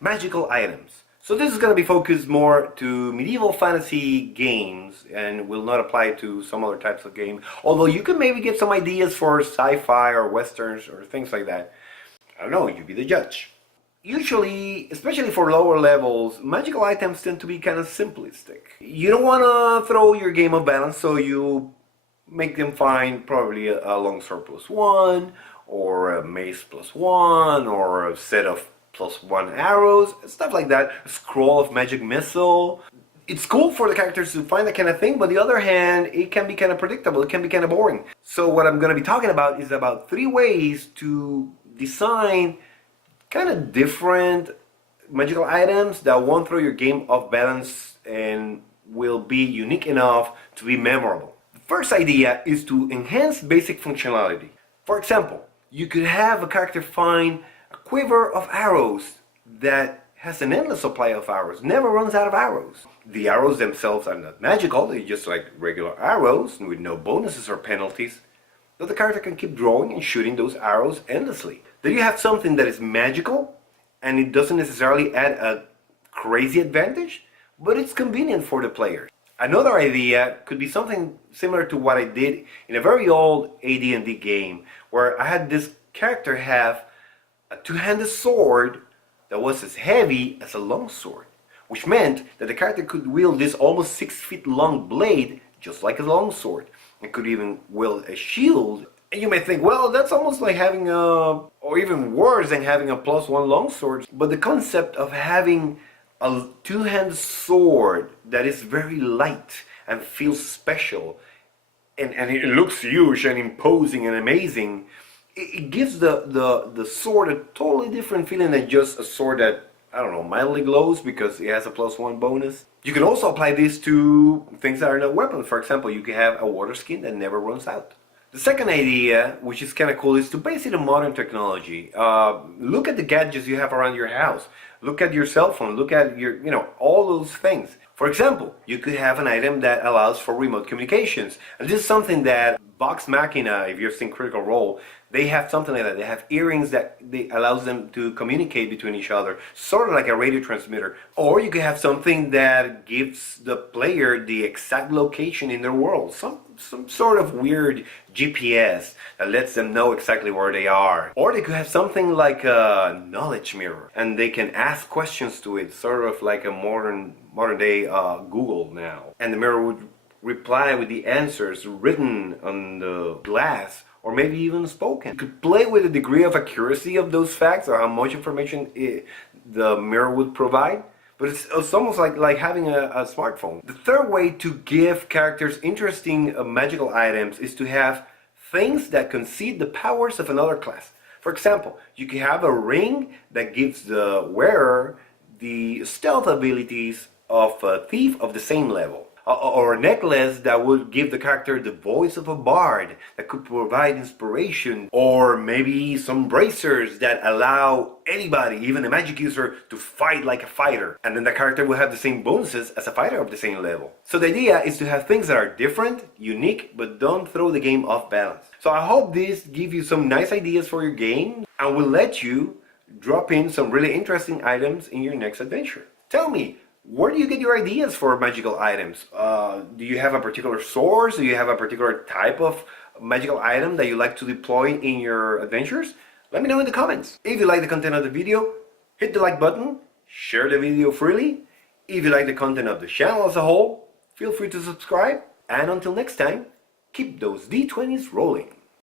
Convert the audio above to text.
magical items. So this is going to be focused more to medieval fantasy games and will not apply to some other types of game. Although you can maybe get some ideas for sci-fi or westerns or things like that. I don't know, you be the judge. Usually, especially for lower levels, magical items tend to be kind of simplistic. You don't want to throw your game off balance, so you make them find probably a longsword +1, or a mace +1, or a set of +1 arrows, stuff like that. A scroll of magic missile. It's cool for the characters to find that kind of thing, but on the other hand, it can be kind of predictable, it can be kind of boring. So what I'm going to be talking about is about 3 ways to design kind of different magical items that won't throw your game off balance and will be unique enough to be memorable. The first idea is to enhance basic functionality. For example, you could have a character find a quiver of arrows that has an endless supply of arrows, never runs out of arrows. The arrows themselves are not magical, they're just like regular arrows with no bonuses or penalties. But the character can keep drawing and shooting those arrows endlessly. Then you have something that is magical, and it doesn't necessarily add a crazy advantage, but it's convenient for the player. Another idea could be something similar to what I did in a very old AD&D game, where I had this character have a two-handed sword that was as heavy as a longsword, which meant that the character could wield this almost 6 feet long blade just like a longsword. It could even wield a shield. And you may think, well, that's almost like having or even worse than having a +1 longsword. But the concept of having a two-handed sword that is very light and feels special, and it looks huge and imposing and amazing, it gives the sword a totally different feeling than just a sword that, I don't know, mildly glows because it has a +1 bonus. You can also apply this to things that are not weapons. For example, you can have a water skin that never runs out. The second idea, which is kind of cool, is to base it on modern technology. Look at the gadgets you have around your house. Look at your cell phone. Look at your, all those things. For example, you could have an item that allows for remote communications. And this is something that Vox Machina, if you've seen Critical Role, they have something like that. They have earrings that allows them to communicate between each other, sort of like a radio transmitter. Or you could have something that gives the player the exact location in their world. Some sort of weird GPS that lets them know exactly where they are. Or they could have something like a knowledge mirror, and they can ask questions to it, sort of like a modern day Google now. And the mirror would reply with the answers written on the glass, or maybe even spoken. You could play with the degree of accuracy of those facts or how much information the mirror would provide. But it's almost like having a smartphone. The third way to give characters interesting magical items is to have things that concede the powers of another class. For example, you can have a ring that gives the wearer the stealth abilities of a thief of the same level. Or a necklace that would give the character the voice of a bard that could provide inspiration. Or maybe some bracers that allow anybody, even a magic user, to fight like a fighter. And then the character will have the same bonuses as a fighter of the same level. So the idea is to have things that are different, unique, but don't throw the game off balance. So I hope this gives you some nice ideas for your game and will let you drop in some really interesting items in your next adventure. Tell me, where do you get your ideas for magical items? Do you have a particular source? Do you have a particular type of magical item that you like to deploy in your adventures? Let me know in the comments. If you like the content of the video, hit the like button, share the video freely. If you like the content of the channel as a whole, feel free to subscribe. And until next time, keep those D20s rolling.